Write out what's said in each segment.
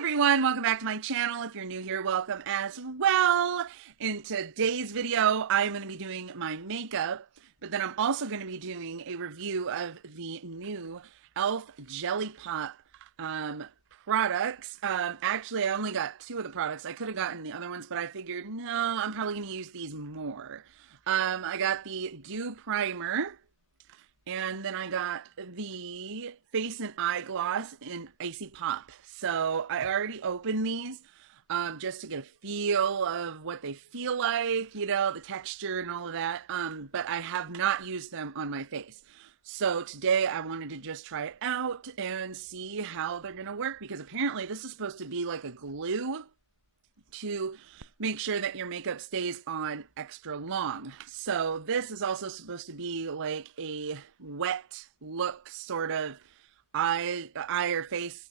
everyone, welcome back to my channel. If you're new here, welcome as well. In today's video, I'm going to be doing my makeup, but then I'm also going to be doing a review of the new e.l.f. Jelly Pop products. Actually, I only got 2 of the products. I could have gotten the other ones, but I figured, no, I'm probably going to use these more. I got the Dew Primer, and then I got the Face and Eye Gloss in Icy Pop. So I already opened these just to get a feel of what they feel like, you know, the texture and all of that. But I have not used them on my face. So today I wanted to just try it out and see how they're going to work, because apparently this is supposed to be like a glue to make sure that your makeup stays on extra long. So this is also supposed to be like a wet look, sort of eye or face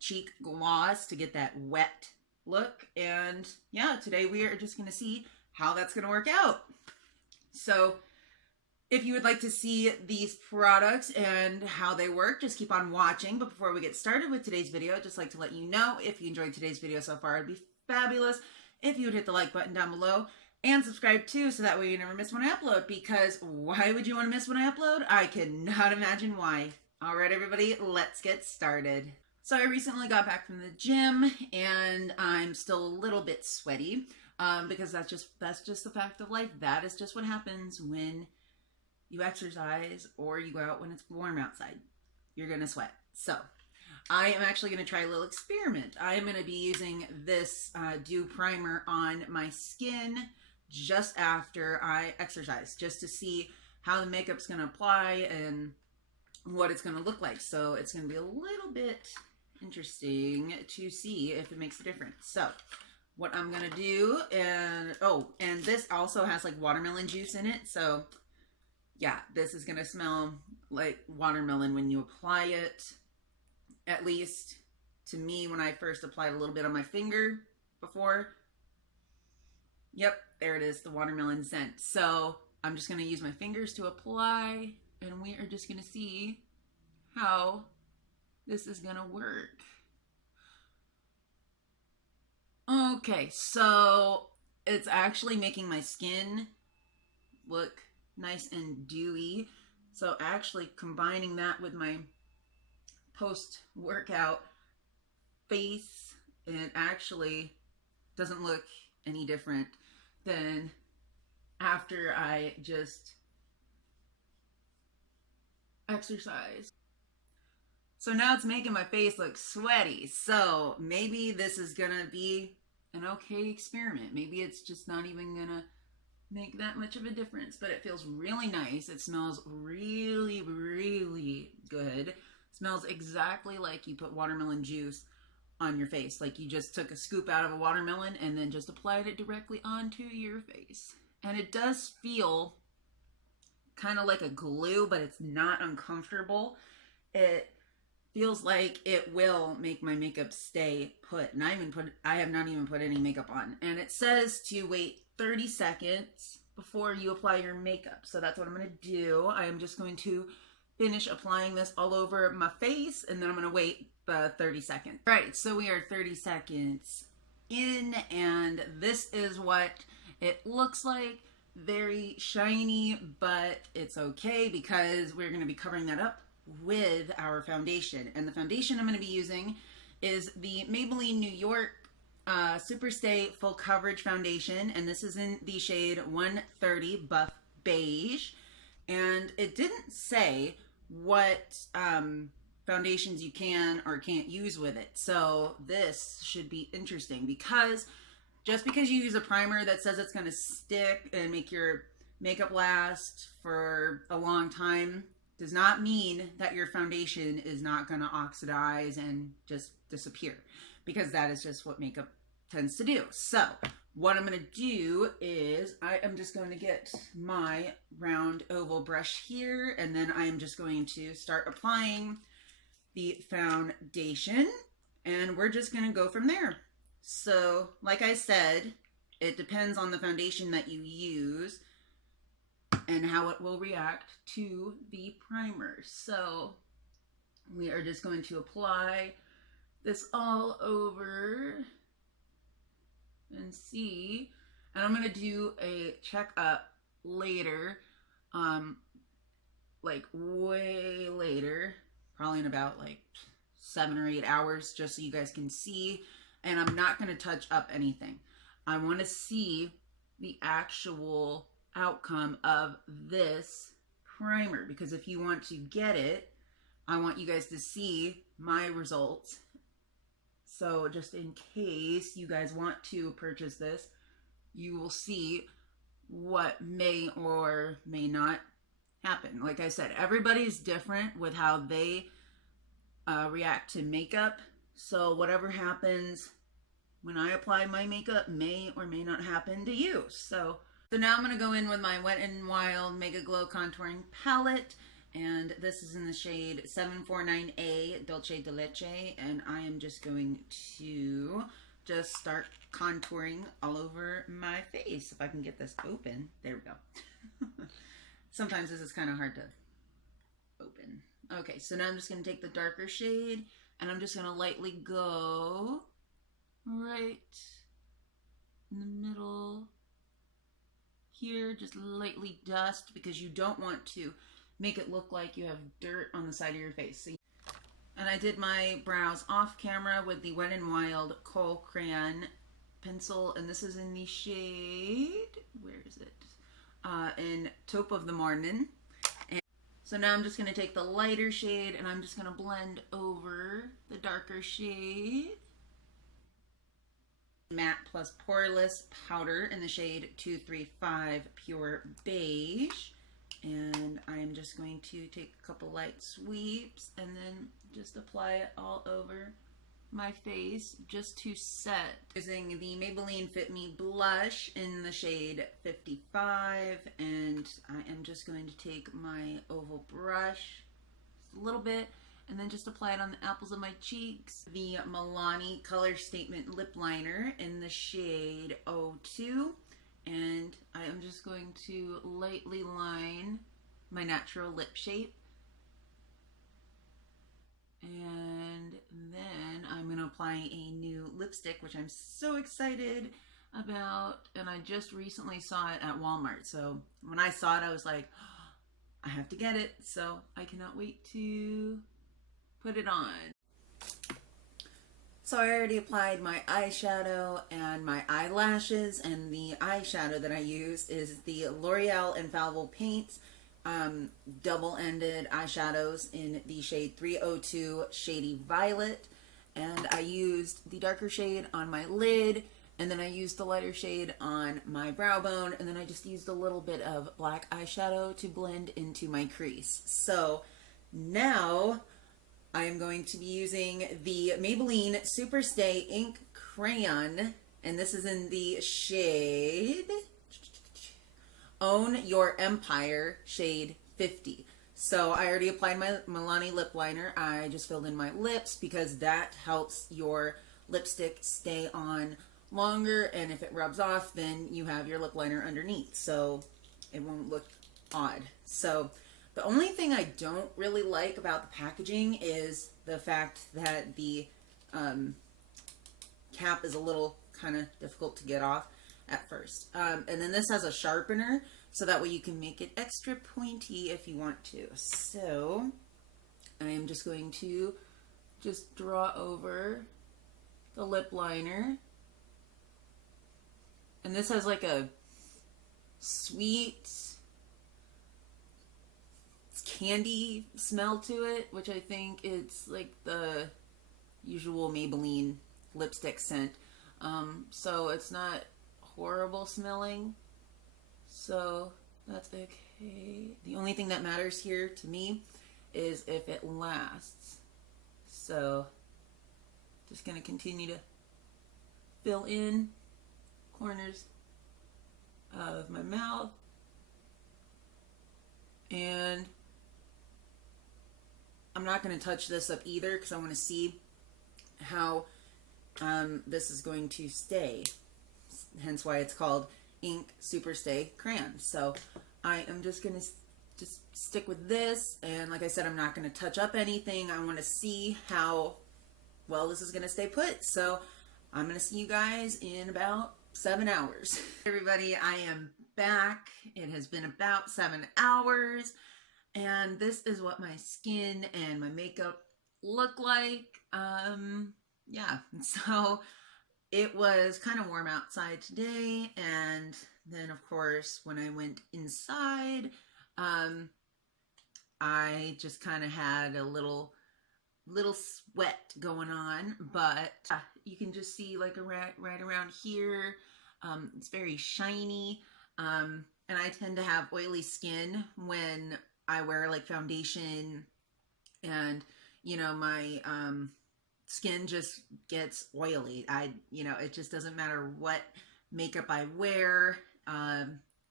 cheek gloss to get that wet look. And yeah, today we are just going to see how that's going to work out. So if you would like to see these products and how they work, just keep on watching. But before we get started with today's video, I'd just like to let you know, if you enjoyed today's video so far, it'd be fabulous if you would hit the like button down below and subscribe too, so that way you never miss when I upload. Because why would you want to miss when I upload? I cannot imagine why. All right, everybody, let's get started. So I recently got back from the gym and I'm still a little bit sweaty because that's just the fact of life. That is just what happens when you exercise or you go out when it's warm outside. You're gonna sweat. So I am actually going to try a little experiment. I am going to be using this Dew Primer on my skin just after I exercise, just to see how the makeup's going to apply and what it's going to look like. So it's going to be a little bit interesting to see if it makes a difference. So what I'm going to do, and this also has like watermelon juice in it. So yeah, this is going to smell like watermelon when you apply it. At least to me, when I first applied a little bit on my finger before. Yep, there it is, the watermelon scent. So I'm just going to use my fingers to apply, and we are just going to see how this is going to work. Okay, so it's actually making my skin look nice and dewy. So actually combining that with my post-workout face, it actually doesn't look any different than after I just exercise. So now it's making my face look sweaty. So maybe this is gonna be an okay experiment. Maybe it's just not even gonna make that much of a difference, but it feels really nice. It smells really, really good. Smells exactly like you put watermelon juice on your face. Like you just took a scoop out of a watermelon and then just applied it directly onto your face. And it does feel kind of like a glue, but it's not uncomfortable. It feels like it will make my makeup stay put. And I have not even put any makeup on. And it says to wait 30 seconds before you apply your makeup. So that's what I'm going to do. I am just going to finish applying this all over my face, and then I'm going to wait 30 seconds. Right, so we are 30 seconds in, and this is what it looks like. Very shiny, but it's okay because we're going to be covering that up with our foundation. And the foundation I'm going to be using is the Maybelline New York Superstay Full Coverage Foundation, and this is in the shade 130 Buff Beige. And it didn't say what foundations you can or can't use with it. So this should be interesting, because just because you use a primer that says it's going to stick and make your makeup last for a long time does not mean that your foundation is not going to oxidize and just disappear, because that is just what makeup tends to do. So what I'm going to do is I am just going to get my round oval brush here, and then I am just going to start applying the foundation, and we're just going to go from there. So like I said, it depends on the foundation that you use and how it will react to the primer. So we are just going to apply this all over and see. And I'm gonna do a checkup later, like way later, probably in about like 7 or 8 hours, just so you guys can see. And I'm not gonna touch up anything. I want to see the actual outcome of this primer, because if you want to get it, I want you guys to see my results. So just in case you guys want to purchase this, you will see what may or may not happen. Like I said, everybody's different with how they react to makeup. So whatever happens when I apply my makeup may or may not happen to you. So now I'm going to go in with my Wet n Wild Mega Glow Contouring Palette. And this is in the shade 749A Dolce de Leche. And I am just going to just start contouring all over my face. If I can get this open. There we go. Sometimes this is kind of hard to open. Okay, so now I'm just going to take the darker shade and I'm just going to lightly go right in the middle here, just lightly dust, because you don't want to make it look like you have dirt on the side of your face. So, and I did my brows off camera with the Wet n Wild Kohl Crayon pencil, and this is in the shade, where is it? In Taupe of the Morning. And so now I'm just going to take the lighter shade and I'm just going to blend over the darker shade. Matte Plus Poreless powder in the shade 235 Pure Beige. And I am just going to take a couple light sweeps and then just apply it all over my face just to set. Using the Maybelline Fit Me blush in the shade 55, and I am just going to take my oval brush just a little bit and then just apply it on the apples of my cheeks. The Milani Color Statement Lip Liner in the shade 02, and I am just going to lightly line my natural lip shape. And then I'm going to apply a new lipstick, which I'm so excited about. And I just recently saw it at Walmart. So when I saw it, I was like, oh, I have to get it. So I cannot wait to put it on. So I already applied my eyeshadow and my eyelashes. And the eyeshadow that I used is the L'Oreal Infallible Paints double-ended eyeshadows in the shade 302 Shady Violet, and I used the darker shade on my lid, and then I used the lighter shade on my brow bone, and then I just used a little bit of black eyeshadow to blend into my crease. So now I am going to be using the Maybelline Superstay Ink Crayon, and this is in the shade Own Your Empire, shade 50. So I already applied my Milani lip liner. I just filled in my lips because that helps your lipstick stay on longer, and if it rubs off, then you have your lip liner underneath, so it won't look odd. So the only thing I don't really like about the packaging is the fact that the cap is a little kind of difficult to get off at first. And then this has a sharpener, so that way you can make it extra pointy if you want to. So I am just going to just draw over the lip liner. And this has like a sweet candy smell to it, which I think it's like the usual Maybelline lipstick scent. So it's not horrible smelling, so that's okay. The only thing that matters here to me is if it lasts. So just gonna continue to fill in corners of my mouth, and I'm not going to touch this up either because I want to see how this is going to stay, hence why it's called Ink Superstay Crayon. So I am just going to just stick with this, and like I said, I'm not going to touch up anything. I want to see how well, this is going to stay put. So I'm going to see you guys in about 7 hours. Everybody, I am back. It has been about 7 hours. And this is what my skin and my makeup look like. Yeah, so it was kind of warm outside today, and then of course when I went inside, I just kind of had a little sweat going on, but you can just see like right around here, it's very shiny, and I tend to have oily skin when I wear like foundation, and you know, my skin just gets oily. It just doesn't matter what makeup I wear.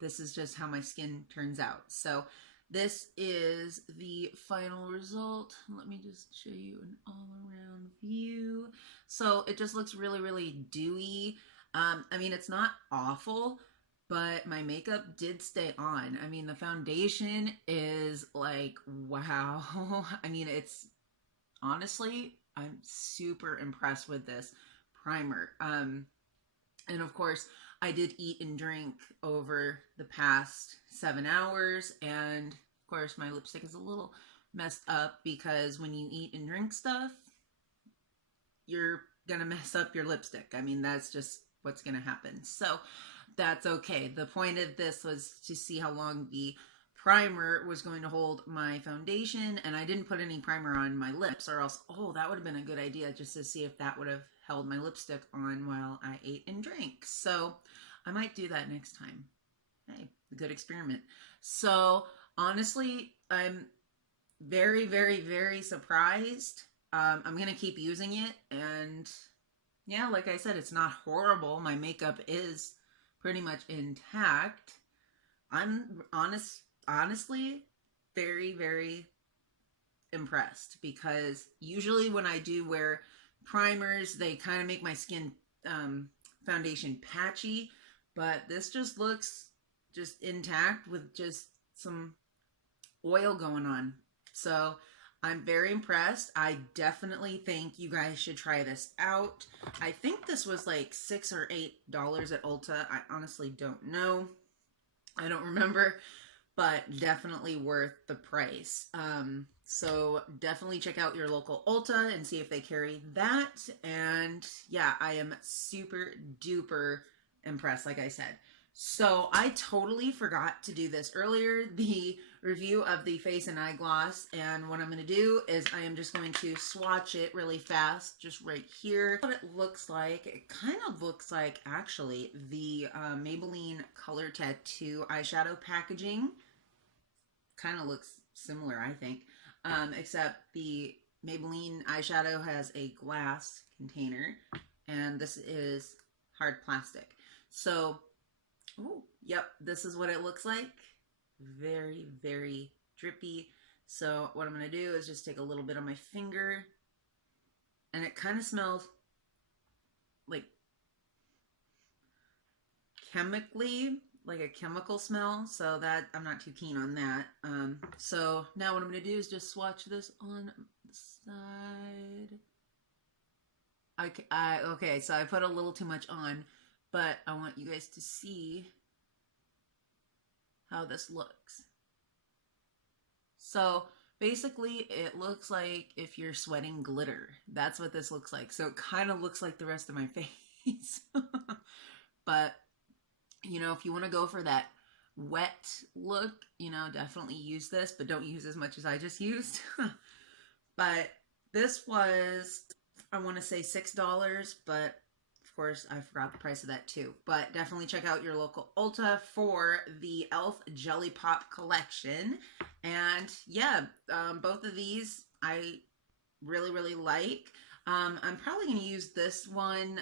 This is just how my skin turns out. So this is the final result. Let me just show you an all-around view. So it just looks really dewy. I mean, it's not awful, but my makeup did stay on. I mean, the foundation is like, wow. I mean, it's honestly, I'm super impressed with this primer. And of course, I did eat and drink over the past 7 hours. And of course, my lipstick is a little messed up because when you eat and drink stuff, you're gonna mess up your lipstick. I mean, that's just what's gonna happen. So that's okay. The point of this was to see how long the primer was going to hold my foundation, and I didn't put any primer on my lips, or else, oh, that would have been a good idea, just to see if that would have held my lipstick on while I ate and drank. So I might do that next time. Hey, good experiment. So honestly, I'm very surprised. I'm gonna keep using it, and yeah, like I said, it's not horrible. My makeup is pretty much intact. I'm honestly very impressed, because usually when I do wear primers, they kind of make my skin foundation patchy, but this just looks just intact with just some oil going on. So I'm very impressed. I definitely think you guys should try this out. I think this was like $6 or $8 at Ulta. I honestly don't know. I don't remember, but definitely worth the price. So definitely check out your local Ulta and see if they carry that. And yeah, I am super duper impressed, like I said. So I totally forgot to do this earlier, the review of the face and eye gloss. And what I'm going to do is I am just going to swatch it really fast, just right here. What it looks like, it kind of looks like actually the Maybelline Color Tattoo eyeshadow packaging. Kind of looks similar, I think, except the Maybelline eyeshadow has a glass container, and this is hard plastic. So, oh, yep, this is what it looks like. Very drippy. So what I'm going to do is just take a little bit on my finger, and it kind of smells like chemically, like a chemical smell, so that I'm not too keen on that. So now what I'm going to do is just swatch this on the side. Okay, so I put a little too much on, but I want you guys to see how this looks. So basically it looks like if you're sweating glitter. That's what this looks like. So it kind of looks like the rest of my face. But you know, if you want to go for that wet look, you know, definitely use this, but don't use as much as I just used. But this was, I want to say $6, but of course I forgot the price of that too. But definitely check out your local Ulta for the e.l.f. Jelly Pop collection. And yeah, both of these I really like. I'm probably going to use this one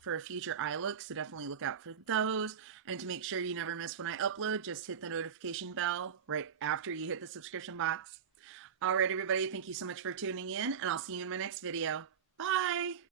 for future eye looks, so definitely look out for those. And to make sure you never miss when I upload, just hit the notification bell right after you hit the subscription box. All right, everybody, thank you so much for tuning in, and I'll see you in my next video. Bye!